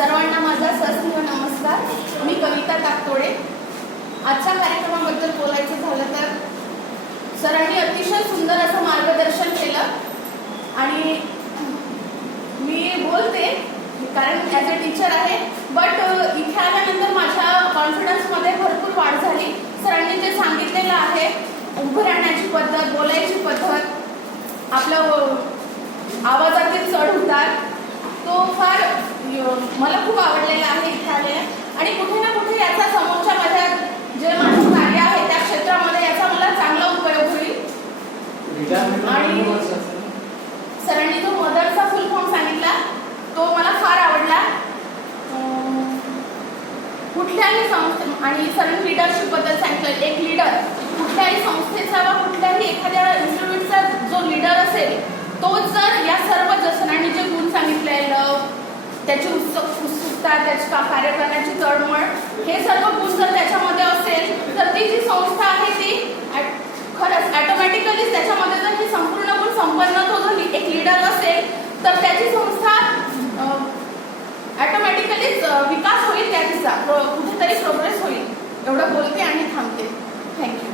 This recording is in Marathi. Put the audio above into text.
सर्वांना माझा सस्नेह नमस्कार. मी कविता ताकतोडे. आजच्या कार्यक्रमाबद्दल बोलायचं झालं तर सरांनी अतिशय सुंदर असं मार्गदर्शन केलं आणि मी बोलते कारण ॲज अ टीचर आहे. बट इथे आल्यानंतर माझ्या कॉन्फिडन्समध्ये भरपूर वाढ झाली. सरांनी जे सांगितलेलं आहे, उभं राहण्याची पद्धत, बोलायची पद्धत, आपलं आवाजातील चढ उतार, तो फार मला खूप आवडलेला आहे इथे आलेला. आणि कुठे ना कुठे याचा समोरच्या माझ्या जे माझं कार्य आहे त्या क्षेत्रामध्ये याचा मला चांगला उपयोग होईल. आणि सरांनी जो मदरचा फुल फॉर्म सांगितला तो मला फार आवडला. कुठल्याही संस्थे आणि सरांनी लिडरशिप बद्दल सांगितलं. एक लीडर कुठल्याही संस्थेचा वा कुठल्याही एखाद्या इन्स्टिट्यूटचा जो लीडर असेल तोच जर या सर्व सरांनी जे गुण सांगितलेलं, त्याची उत्सुकता, त्याची कार्य करण्याची तळमळ, हे सर्व गुण जर त्याच्यामध्ये असेल तर ती जी संस्था आहे ती खरंच ऑटोमॅटिकली त्याच्यामध्ये जर हे संपूर्ण गुण संपन्न तो जर एक लीडर असेल तर त्याची संस्था ऑटोमॅटिकलीच विकास होईल, त्याचा कुठेतरी प्रोग्रेस होईल. एवढं बोलते आणि थांबते. थँक्यू.